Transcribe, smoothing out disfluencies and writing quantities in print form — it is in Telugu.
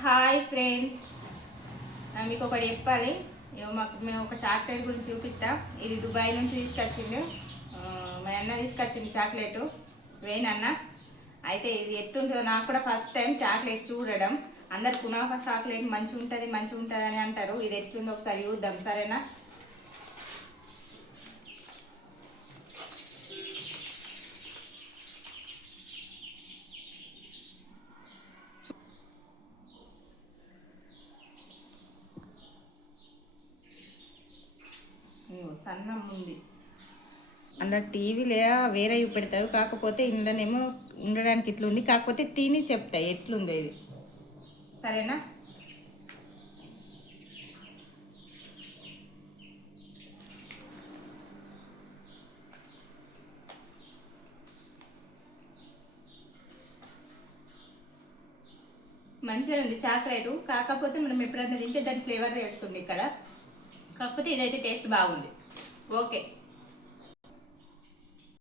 హాయ్ ఫ్రెండ్స్, మీకు ఒకటి చెప్పాలి. మేము ఒక చాక్లెట్ గురించి చూపిస్తా. ఇది దుబాయ్ నుంచి తీసుకొచ్చిండు. మా అన్న తీసుకొచ్చింది చాక్లెట్, వేణన్న. అయితే ఇది ఎట్టుంటుందో నాకు కూడా ఫస్ట్ టైం చాక్లెట్ చూడడం. అందరు కునాఫా చాక్లెట్ మంచిగా ఉంటుంది అని అంటారు. ఇది ఎట్లుందో ఒకసారి చూద్దాం, సరేనా? సన్నం ఉంది అందులో. టీవీలో వేరే పెడతారు, కాకపోతే ఇందులోనేమో ఉండడానికి ఇట్లా ఉంది. కాకపోతే తిని చెప్తాయి ఎట్లుందో ఇది, సరేనా? మంచిగా ఉంది చాక్లెట్. కాకపోతే మనం ఎప్పుడైనా తింటే దాని ఫ్లేవర్ తెలుస్తుంది ఇక్కడ. కాకపోతే ఇదైతే టేస్ట్ బాగుంది. ఓకే.